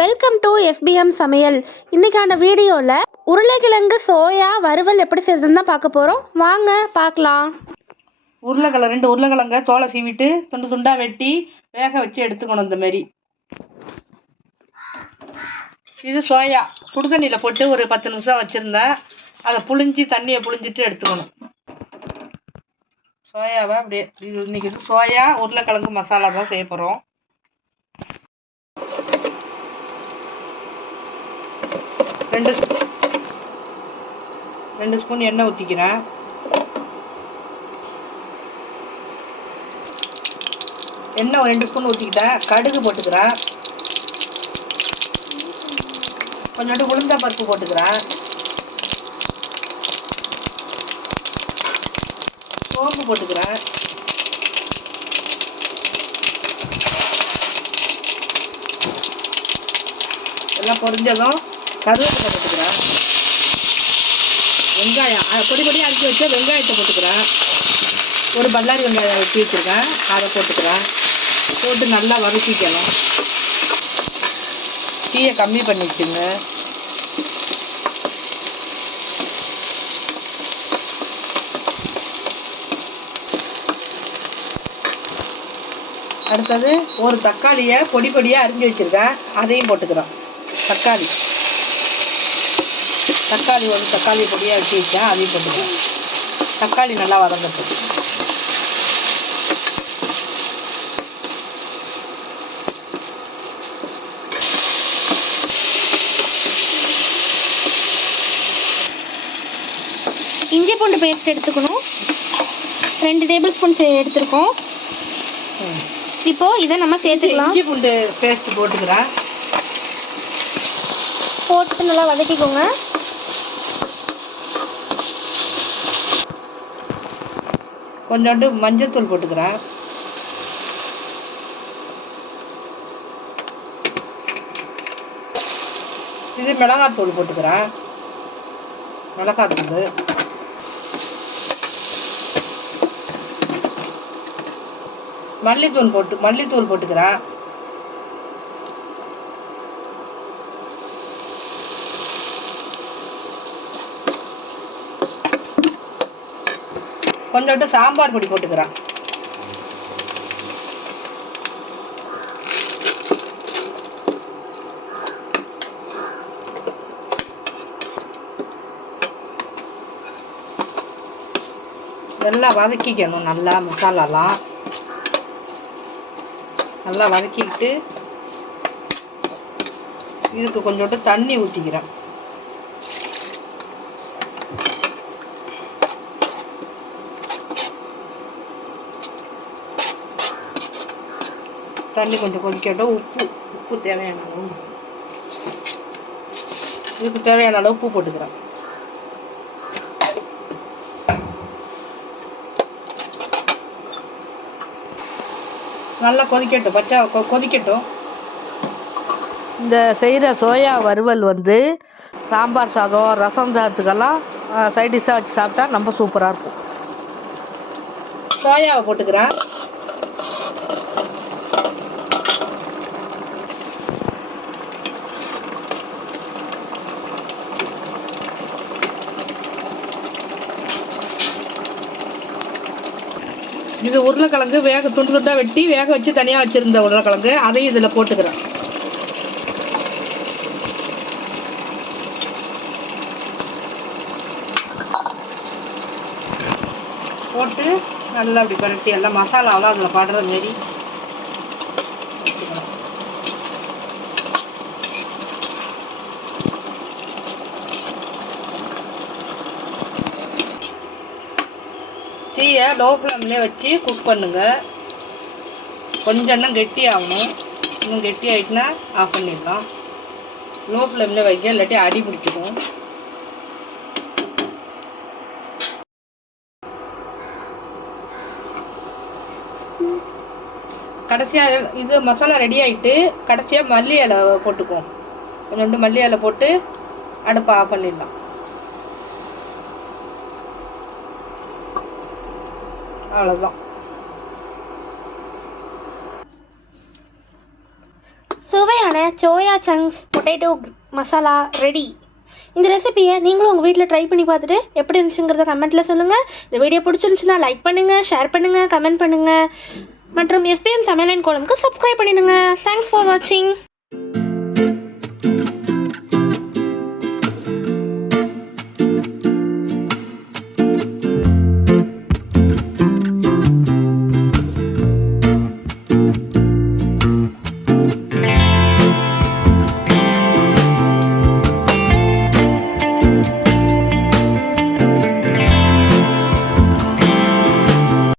Welcome to SPM சமையல். இன்னைக்கான வீடியோவில் உருளைக்கிழங்கு சோயா வறுவல் எப்படி செய்யறதுன்னு தான் பார்க்க போகிறோம் வாங்க பார்க்கலாம். உருளைக்கிழங்கு ரெண்டு உருளைக்கிழங்க தோலை சீவிட்டு துண்டு துண்டாக வெட்டி வேக வச்சு எடுத்துக்கணும் இந்த மாதிரி இது சோயா. சுடுதண்ணியில் போட்டு ஒரு பத்து நிமிஷம் வச்சுருந்தேன் அதை புழிஞ்சி தண்ணியை புழிஞ்சிட்டு எடுத்துக்கணும். சோயாவை அப்படியே இது இன்னைக்கு இது சோயா உருளைக்கிழங்கு மசாலா தான் செய்ய போகிறோம் ரெண்டு ரெண்டு ஸ்பூன் எண்ணெய் ஊற்றிக்கிறேன் எண்ணெய் ரெண்டு ஸ்பூன் ஊற்றிக்கிட்டேன் கடுகு போட்டுக்கிறேன். கொஞ்சோண்டு உளுந்த பருப்பு போட்டுக்கிறேன். சோம்பு போட்டுக்கிறேன். எல்லாம் பொரிஞ்சதும் கருவேப்பிலை போட்டுக்கிறேன். வெங்காயம் கொடி பொடி பொடியாக அரைச்சி வச்சா வெங்காயத்தை போட்டுக்கிறேன். ஒரு பல்லாரி வெங்காயம் வெட்டி வச்சுருக்கேன். அதை போட்டுக்கிறேன். போட்டு நல்லா வதக்கிக்கணும். டீயை கம்மி பண்ணிக்கிட்டுங்க அடுத்தது ஒரு தக்காளியை பொடி பொடியாக அரிஞ்சு வச்சுருக்கேன். அதையும் போட்டுக்கிறோம் தக்காளி. தக்காளி ஒரு தக்காளி பொடியாக வச்சு வச்சேன் அதையும் போட்டுக்கிறேன் தக்காளி நல்லா வதங்கட்டும். இஞ்சி பூண்டு பேஸ்ட் எடுத்துக்கணும். ரெண்டு டேபிள் ஸ்பூன் எடுத்துருக்கோம். ம். இப்போது இதை நம்ம சேர்த்துக்கலாம். இஞ்சி பூண்டு பேஸ்ட் போட்டுக்கிறேன். போட்டு நல்லா வதக்கிக்கோங்க. கொஞ்சோண்டு மஞ்சத்தூள் போட்டுக்கிறேன். இது மிளகாத்தூள் போட்டுக்கிறேன். மிளகாத்தூள். மல்லித்தூள் போட்டு மல்லித்தூள் போட்டுக்கிறேன். கொஞ்சோண்டு சாம்பார் பொடி போட்டுக்கிறேன். இதெல்லாம் வதக்கிக்கணும். நல்லா மசாலாலாம். நல்லா வதக்கிக்கிட்டு இதுக்கு கொஞ்சோண்டு தண்ணி ஊற்றிக்கிறேன் தண்ணி கொஞ்சம் கொதிக்கட்டும். உப்பு உப்பு தேவையான அளவு. இதுக்கு தேவையான அளவு உப்பு போட்டுக்கிறேன். நல்லா கொதிக்கட்டும். பச்சை கொ- கொதிக்கட்டும். இந்த செய்கிற சோயா வறுவல் வந்து சாம்பார் சாதம் ரசம் சாதத்துக்கெல்லாம் சைட் டிஷ்ஷாக வச்சு சாப்பிட்டா ரொம்ப சூப்பராக இருக்கும். சோயாவை போட்டுக்கிறேன். இது உருளைக்கிழங்கு வேக துண்டு துண்டாக வெட்டி வேக வச்சு தனியாக வச்சுருந்த உருளைக்கிழங்கு அதையும் இதில் போட்டுக்கிறேன். போட்டு நல்லா அப்படி பரட்டி எல்லாம் மசாலாவெல்லாம் அதில் படுற மாரி. லோ ஃப்ளேம்லேயே வச்சு குக் பண்ணுங்க. கொஞ்சம் இன்னும் கெட்டி ஆகணும். இன்னும் கெட்டி ஆகிட்டுனா ஆஃப் பண்ணிடலாம். லோ ஃப்ளேமில் வைக்க இல்லாட்டி அடி பிடிச்சிடும். கடைசியாக இது மசாலா ரெடி ஆகிட்டு கடைசியாக மல்லி இலை போட்டுக்குவோம். கொஞ்சோண்டு மல்லி இலை போட்டு அடுப்பை ஆஃப் பண்ணிடலாம். அவ்வளோதான் சுவையான soya chunks potato masala ready இந்த ரெசிபியை நீங்களும் உங்கள் வீட்டில் ட்ரை பண்ணி பார்த்துட்டு எப்படி இருந்துச்சுங்கிறத கமெண்ட்டில் சொல்லுங்கள் இந்த வீடியோ பிடிச்சிருந்துச்சுன்னா லைக் பண்ணுங்கள் ஷேர் பண்ணுங்கள் கமெண்ட் பண்ணுங்கள் மற்றும் எஸ்பிஎம் சமையலின் கோலமுக்கு சப்ஸ்கிரைப் பண்ணிடுங்க. தேங்க்ஸ் ஃபார் வாட்சிங்